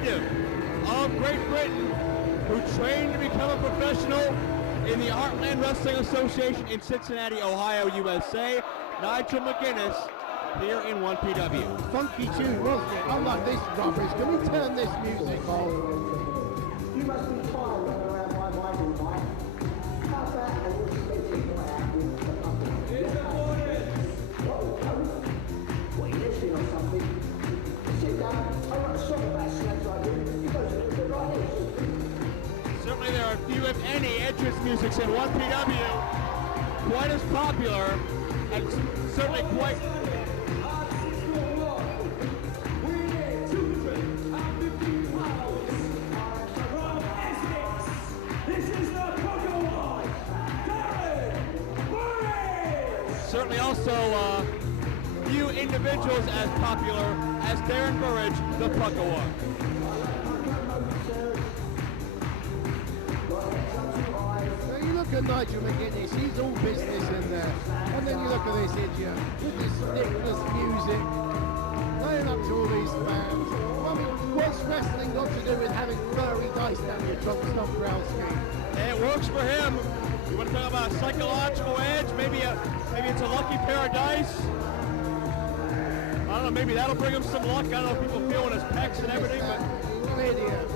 native of Great Britain who trained to become a professional in the Heartland Wrestling Association in Cincinnati, Ohio, USA. Nigel McGuiness here in 1PW. Funky tune, wasn't it? Unlike this rubbish. Can we turn this music off? You must be tired running around my mind, Mike. How's that? And we'll spend it out with the puppet. Here's the morning. What, are you listening or something? Sit down. I wrote a song about slags like you. It goes a little bit like this. Certainly there are few, if any, entrance musics in 1PW quite as popular and certainly quite... Certainly also few individuals as popular as Darren Burridge, the Puckawar. So you look at Nigel McGuiness, he's all business in there. And then you look at this idiot with this ridiculous music, playing up to all these fans. I mean, what's wrestling got to do with having furry dice down your trunk stump brown screen? It works for him. You want to talk about a psychological edge? Maybe it's a lucky pair of dice. I don't know, maybe that'll bring him some luck. I don't know if people feeling his pecs and everything, but... Idiot.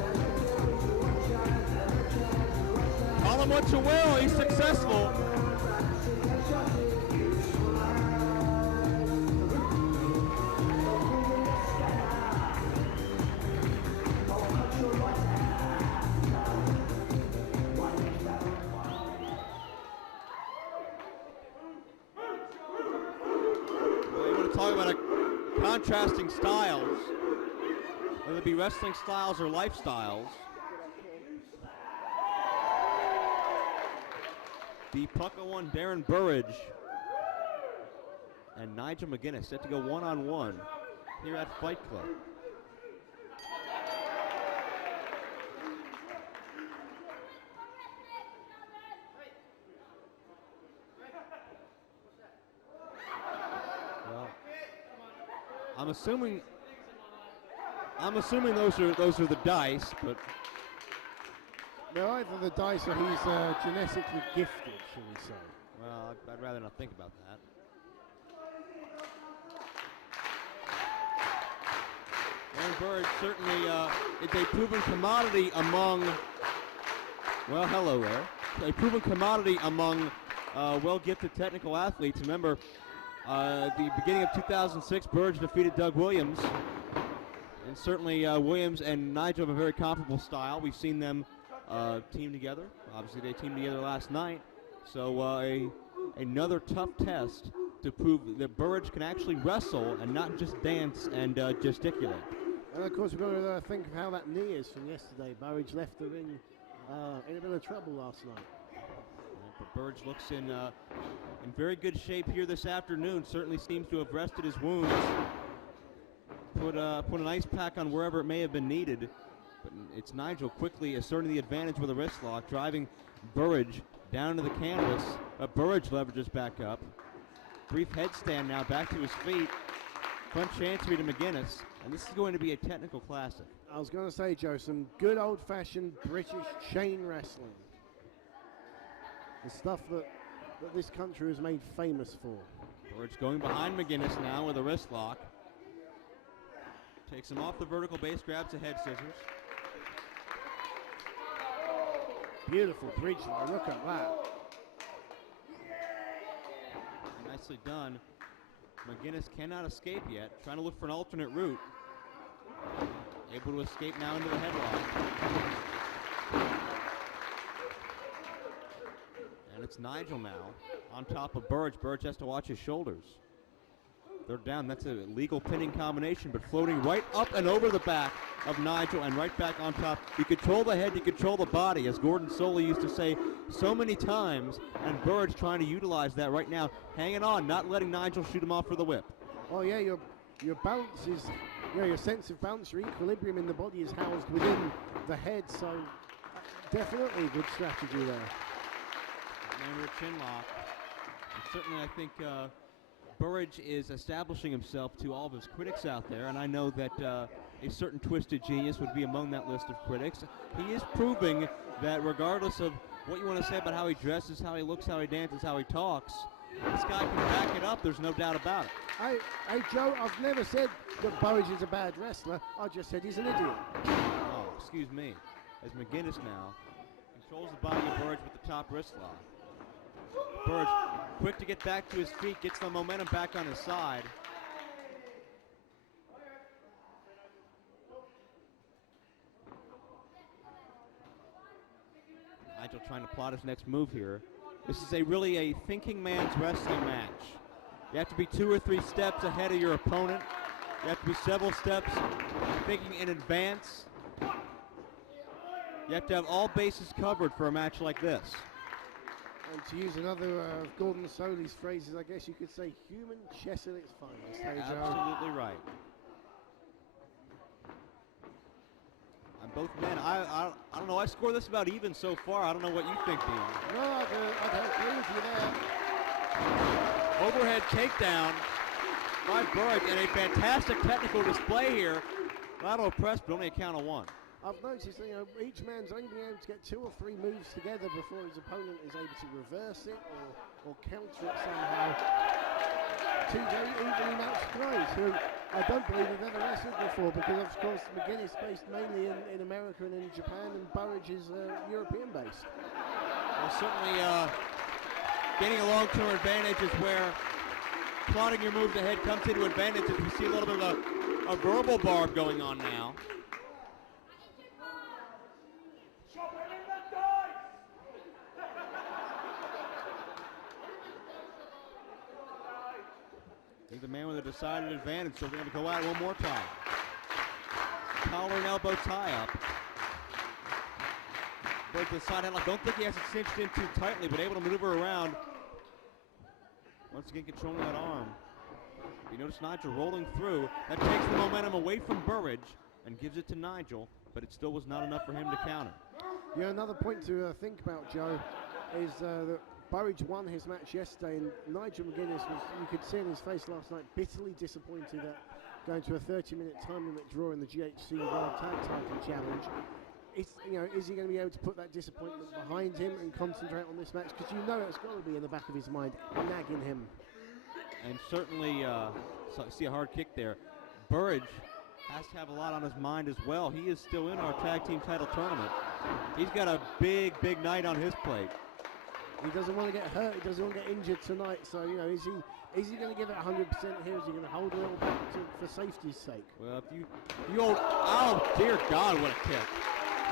Call him what you will, he's successful. Talk about contrasting styles, whether it be wrestling styles or lifestyles. The Puckawar Darren Burridge and Nigel McGuiness set to go one-on-one here at Fight Club. I'm assuming those are the dice, but They're either the dice or he's genetically gifted, shall we say. Well, I'd rather not think about that. Darren Burridge certainly is a proven commodity among, well, hello there, a proven commodity among well-gifted technical athletes. Remember, the beginning of 2006, Burridge defeated Doug Williams. And certainly Williams and Nigel have a very comparable style. We've seen them team together. Obviously, they teamed together last night. So another tough test to prove that Burridge can actually wrestle and not just dance and gesticulate. And of course, we've got to think of how that knee is from yesterday. Burridge left the ring in a bit of trouble last night. But Burridge looks in very good shape here this afternoon. Certainly seems to have rested his wounds. Put an ice pack on wherever it may have been needed. But it's Nigel quickly asserting the advantage with a wrist lock, driving Burridge down to the canvas. Burridge leverages back up. Brief headstand now, back to his feet. Front chancery to McGuiness. And this is going to be a technical classic. I was going to say, Joe, some good old-fashioned British chain wrestling. The stuff that this country is made famous for. Burridge going behind McGuiness now with a wrist lock. Takes him off the vertical base, grabs a head scissors. Beautiful bridge line, look at that. Nicely done. McGuiness cannot escape yet, trying to look for an alternate route. Able to escape now into the headlock. And it's Nigel now on top of Burridge. Burridge has to watch his shoulders. They're down. That's a legal pinning combination, but floating right up and over the back of Nigel and right back on top. You control the head, you control the body, as Gordon Soley used to say so many times, and Burridge trying to utilize that right now, hanging on, not letting Nigel shoot him off for the whip. Oh yeah, your balance is, your sense of balance, your equilibrium in the body is housed within the head, so definitely a good strategy there. Remember a chin lock. And certainly I think Burridge is establishing himself to all of his critics out there, and I know that a certain twisted genius would be among that list of critics. He is proving that regardless of what you want to say about how he dresses, how he looks, how he dances, how he talks, this guy can back it up. There's no doubt about it. Hey, Joe, I've never said that Burridge is a bad wrestler. I just said he's an idiot. Oh, excuse me. As McGuiness now controls the body of Burridge with the top wrist lock. Burridge, quick to get back to his feet, gets the momentum back on his side. Nigel trying to plot his next move here. This is really a thinking man's wrestling match. You have to be 2 or 3 steps ahead of your opponent. You have to be several steps thinking in advance. You have to have all bases covered for a match like this. And to use another of Gordon Soley's phrases, I guess you could say human chess at its finest. Hey, Joe? Absolutely right. And both men, I don't know, I score this about even so far. I don't know what you think, Dean. No, I don't agree with you there. Overhead takedown by Burridge, and a fantastic technical display here. Lateral press, but only a count of 1. I've noticed that, each man's only been able to get 2 or 3 moves together before his opponent is able to reverse it or counter it somehow. 2 very evenly matched guys who I don't believe have ever wrestled before, because of course McGuiness based mainly in America and in Japan, and Burridge is European based. Well, certainly gaining a long-term advantage is where plotting your moves ahead comes into advantage. As we see a little bit of a verbal barb going on now. He's the man with a decided advantage, so we're going to go at it one more time. Collar and elbow tie-up. Burridge to the side headlock. Don't think he has it cinched in too tightly, but able to maneuver around. Once again, controlling that arm. You notice Nigel rolling through. That takes the momentum away from Burridge and gives it to Nigel, but it still was not enough for him to counter. Yeah, another point to think about, Joe, is that Burridge won his match yesterday, and Nigel McGuiness was, you could see in his face last night, bitterly disappointed at going to a 30-minute time limit draw in the GHC World Tag Title Challenge. Is he going to be able to put that disappointment behind him and concentrate on this match? Because it's got to be in the back of his mind, nagging him. And certainly, see a hard kick there. Burridge has to have a lot on his mind as well. He is still in our tag team title tournament. He's got a big, big night on his plate. He doesn't want to get hurt. He doesn't want to get injured tonight. So, is he going to give it 100% here? Is he going to hold a little back for safety's sake? Well, if you hold, oh dear God, what a kick.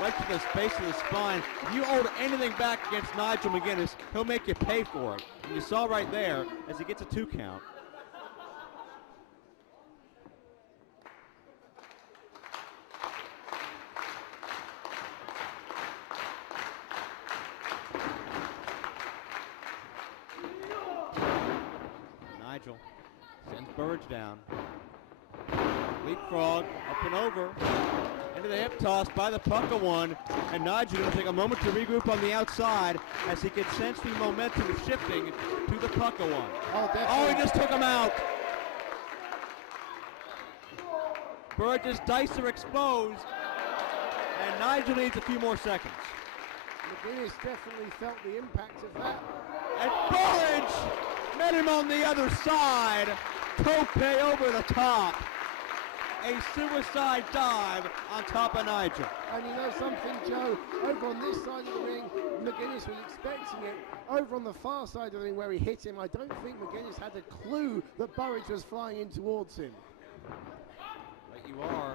Right to the space of the spine. If you hold anything back against Nigel McGuiness, he'll make you pay for it. And you saw right there as he gets a 2 count. Nigel sends Burridge down. Leapfrog, up and over. Into the hip toss by the pucker one. And Nigel going to take a moment to regroup on the outside as he can sense the momentum shifting to the pucker one. Oh, he just took him out. Burridge's dice are exposed. And Nigel needs a few more seconds. McGuiness definitely felt the impact of that. And Burridge met him on the other side. Tope over the top. A suicide dive on top of Nigel. And you know something, Joe? Over on this side of the ring, McGuiness was expecting it. Over on the far side of the ring where he hit him, I don't think McGuiness had a clue that Burridge was flying in towards him. But you are.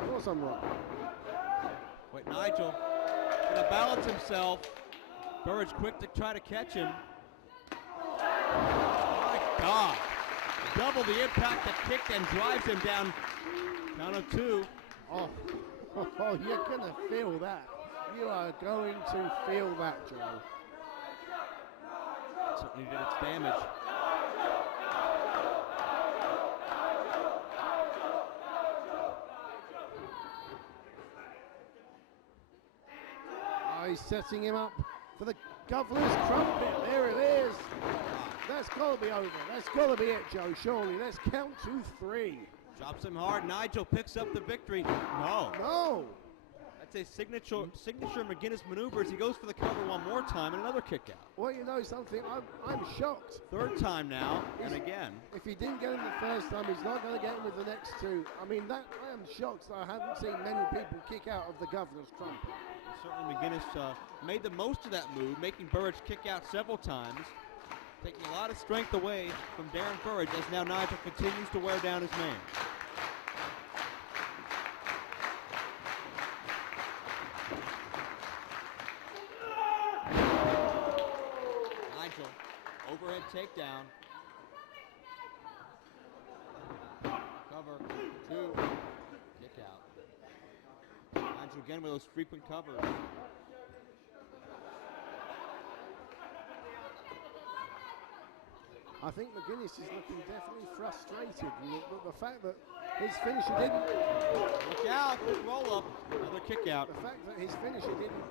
Of course I'm wrong. Wait, Nigel going to balance himself. Burridge quick to try to catch him. My God. Double the impact that kicked and drives him down. Count of 2. Oh, you're going to feel that. You are going to feel that, Joe. Certainly did its damage. Oh, he's setting him up for the governor's trumpet. There it is. That's got to be over. That's got to be it, Joe, surely. Let's count to 3. Drops him hard. Nigel picks up the victory. No. No. That's a signature McGuiness maneuver as he goes for the cover one more time and another kick out. Well, you know something, I'm shocked. Third time now, and again. If he didn't get him the first time, he's not going to get him with the next two. I mean, I am shocked that I haven't seen many people kick out of the governor's trumpet. Certainly McGuiness made the most of that move, making Burridge kick out several times, taking a lot of strength away from Darren Burridge as now Nigel continues to wear down his man. Nigel, overhead takedown. Cover, two, kick out. Nigel again with those frequent covers. I think McGuiness is looking definitely frustrated. The fact that his finisher didn't... Look out, quick roll up, another kick out. The fact that his finisher didn't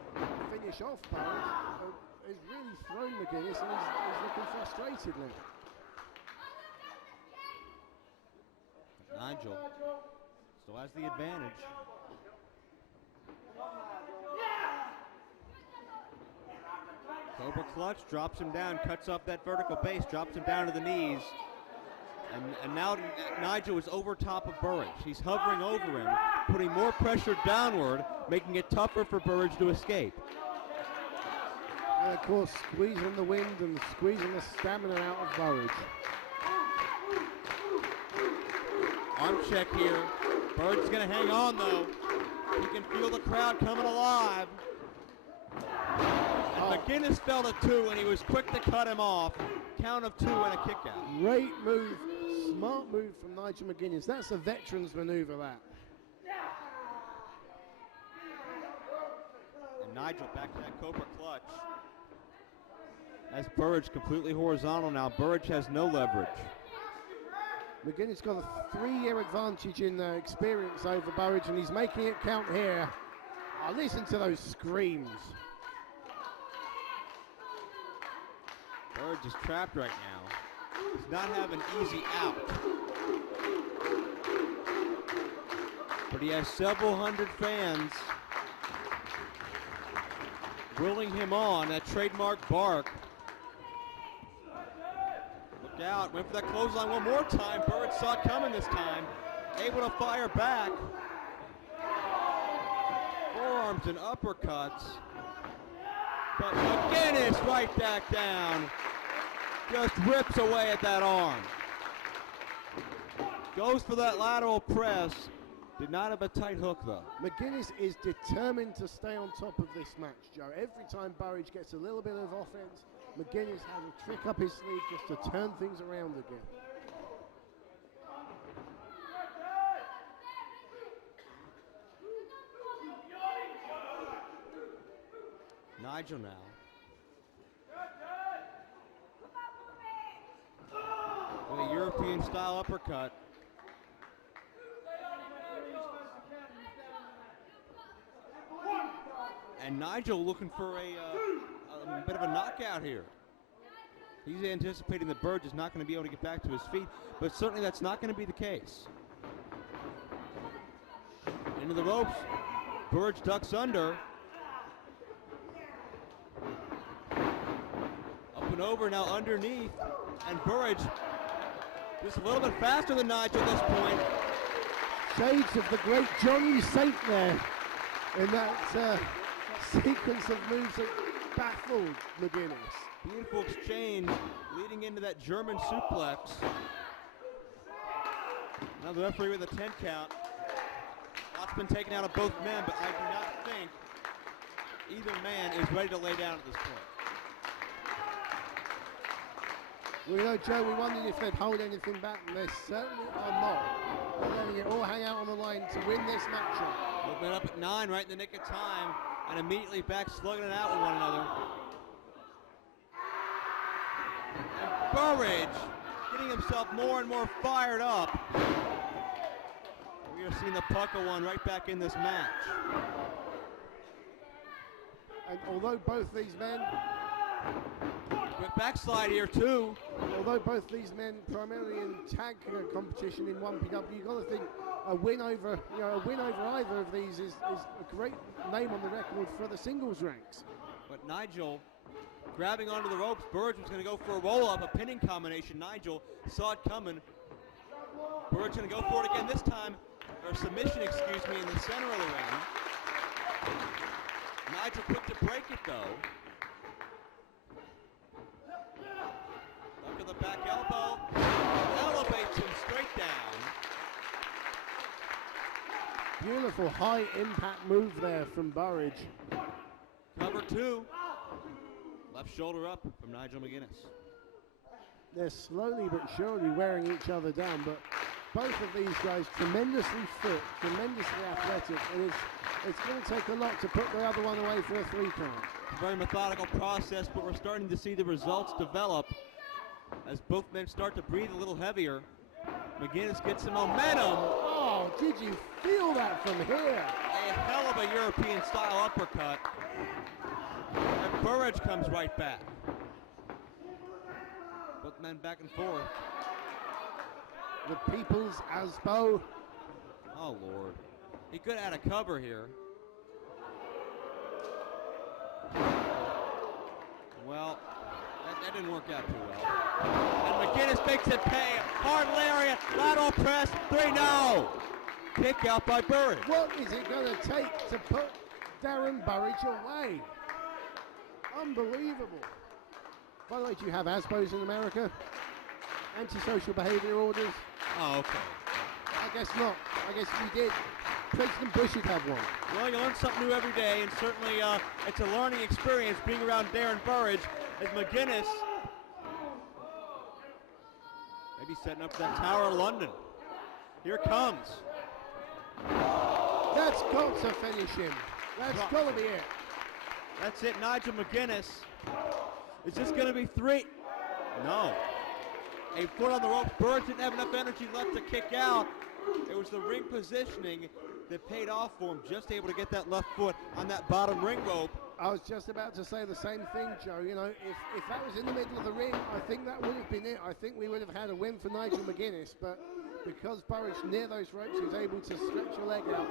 finish off Burridge has really thrown McGuiness, and he's looking frustrated now. Nigel still has the advantage. Cobra clutch, drops him down, cuts off that vertical base, drops him down to the knees. And now Nigel is over top of Burridge. He's hovering over him, putting more pressure downward, making it tougher for Burridge to escape. And of course, squeezing the wind and squeezing the stamina out of Burridge. Arm check here. Burridge is going to hang on, though. You can feel the crowd coming alive. And McGuiness fell to two, and he was quick to cut him off. Count of two and a kick out. Great move, smart move from Nigel McGuiness. That's a veteran's maneuver, that. And Nigel back to that Cobra clutch. As Burridge completely horizontal now. Burridge has no leverage. McGuiness got a 3-year advantage in experience over Burridge, and he's making it count here. Oh, listen to those screams. Burridge is trapped right now. Does not have an easy out. But he has several hundred fans willing him on, that trademark bark. Look out, went for that clothesline one more time. Burridge saw it coming this time. Able to fire back. Forearms and uppercuts. But McGuiness right back down. Just rips away at that arm. Goes for that lateral press. Did not have a tight hook, though. McGuiness is determined to stay on top of this match, Joe. Every time Burridge gets a little bit of offense, McGuiness has a trick up his sleeve just to turn things around again. Nigel now. With a European-style uppercut. And Nigel looking for a bit of a knockout here. He's anticipating that Burridge is not going to be able to get back to his feet, but certainly that's not going to be the case. Into the ropes. Burridge ducks under. Up and over now underneath. And Burridge just a little bit faster than Nigel at this point. Shades of the great Johnny Saint there in that sequence of moves that baffled McGuiness. Beautiful exchange leading into that German suplex. Now the referee with a 10 count. Lots been taken out of both men, but I do not think either man is ready to lay down at this point. Well, you know, Joe, we wondered if they'd hold anything back, and they certainly are not. They're letting it all hang out on the line to win this matchup. Movement up at 9 right in the nick of time, and immediately back slugging it out with one another. And Burridge getting himself more and more fired up. We are seeing the pucker one right back in this match. And although both these men Quick backslide here too. Although both these men primarily in tag competition in 1PW, you've got to think a win over either of these is a great name on the record for the singles ranks. But Nigel grabbing onto the ropes. Burridge was going to go for a roll-up, a pinning combination. Nigel saw it coming. Burridge going to go for it again this time, or submission, excuse me, in the center of the ring. Nigel quick to break it though. Look at the back elbow. Elevates him straight down. Beautiful high impact move there from Burridge. Cover two. Left shoulder up from Nigel McGuiness. They're slowly but surely wearing each other down, but both of these guys tremendously fit, tremendously athletic, and it's going to take a lot to put the other one away for a 3 count. It's a very methodical process, but we're starting to see the results develop as both men start to breathe a little heavier. McGuiness gets some momentum. Oh, did you feel that from here? A hell of a European-style uppercut. And Burridge comes right back. Both men back and forth. The People's Asbo. Oh, Lord. He could add a cover here. Well, that didn't work out too well. And McGuiness makes it pay. Hard lariat, lateral press, 3, no. Kick out by Burridge. What is it going to take to put Darren Burridge away? Unbelievable. By the way, do you have ASBOs in America? Antisocial behavior orders? Oh, okay. I guess not. I guess we did. President Bush should have one. Well, you learn something new every day, and certainly it's a learning experience being around Darren Burridge as McGuiness maybe setting up that Tower of London. Here it comes. That's got to finish him. That's got to be it. That's it, Nigel McGuiness. Is this going to be 3? No. A foot on the rope. Burridge didn't have enough energy left to kick out. It was the ring positioning that paid off for him, just able to get that left foot on that bottom ring rope. I was just about to say the same thing, Joe. You know, if that was in the middle of the ring, I think that would have been it. I think we would have had a win for Nigel McGuiness, but because Burridge near those ropes, he was able to stretch your leg out.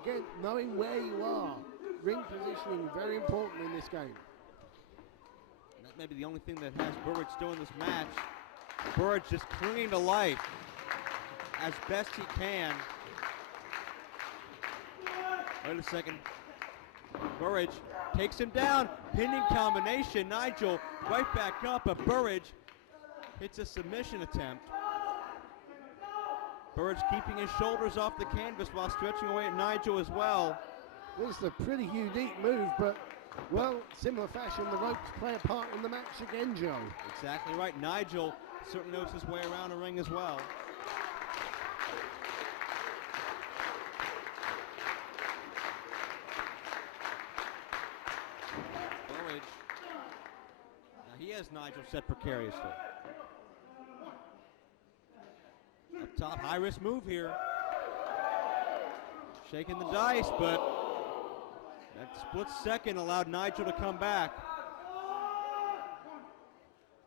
Again, knowing where you are, ring positioning, very important in this game. And that may be the only thing that has Burridge still in this match. Burridge just clinging to life as best he can. Wait a second. Burridge takes him down. Pinning combination. Nigel right back up, but Burridge hits a submission attempt. Burridge keeping his shoulders off the canvas while stretching away at Nigel as well. This is a pretty unique move, but, well, similar fashion, the ropes play a part in the match again, Joe. Exactly right. Nigel certainly knows his way around the ring as well. Burridge. Now he has Nigel set precariously. Up top, high risk move here. Shaking the dice, but that split second allowed Nigel to come back.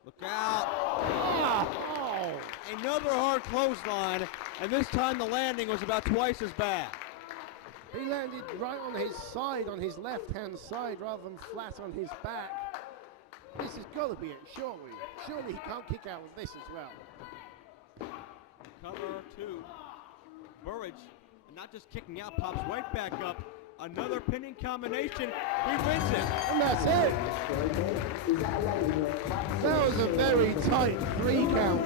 Look out. Oh, another hard clothesline, and this time the landing was about twice as bad. He landed right on his side, on his left-hand side, rather than flat on his back. This has got to be it, surely. Surely he can't kick out with this as well. Cover 2. Burridge, and not just kicking out, pops right back up. Another pinning combination. He wins it. And that's it. That was a very tight 3 count.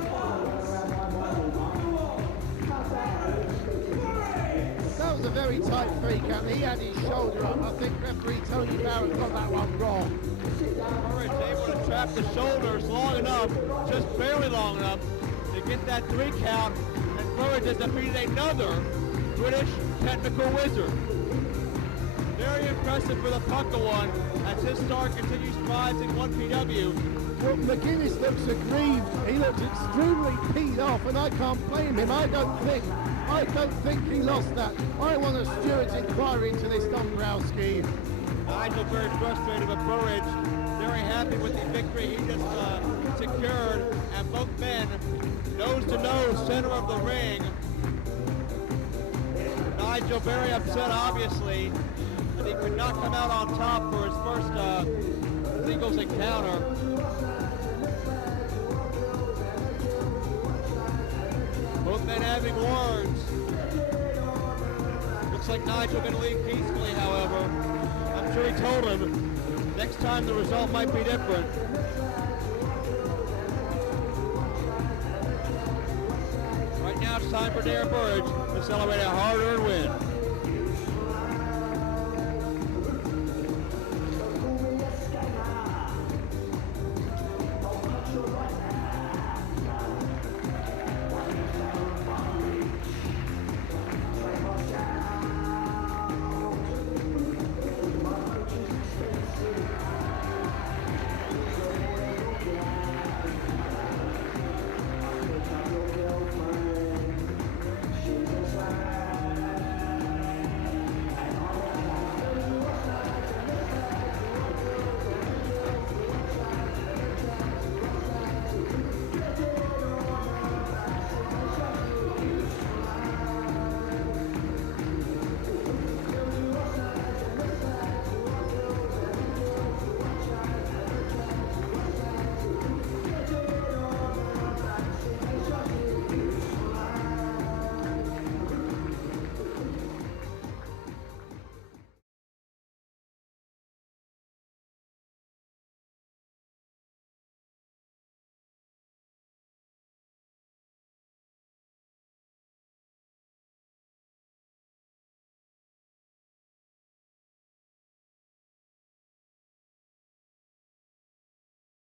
That was a very tight 3 count. He had his shoulder up. I think referee Tony Barrett got that one wrong. Burridge able to trap the shoulders long enough, just barely long enough, to get that 3 count. And Burridge has defeated another British technical wizard. Very impressive for the Pucka one as his star continues to rise in 1PW. Well, McGuiness looks aggrieved. He looks extremely peed off, and I can't blame him. I don't think he lost that. I want a steward's inquiry into this, Dombrowski. Nigel very frustrated with Burridge. very happy with the victory he just secured, and both men nose to nose, center of the ring. Nigel very upset, obviously, that he could not come out on top for his first singles encounter. Both men having words. Looks like Nigel going to leave peacefully, however. I'm sure he told him next time the result might be different. Right now it's time for Darren Burridge to celebrate a hard-earned win.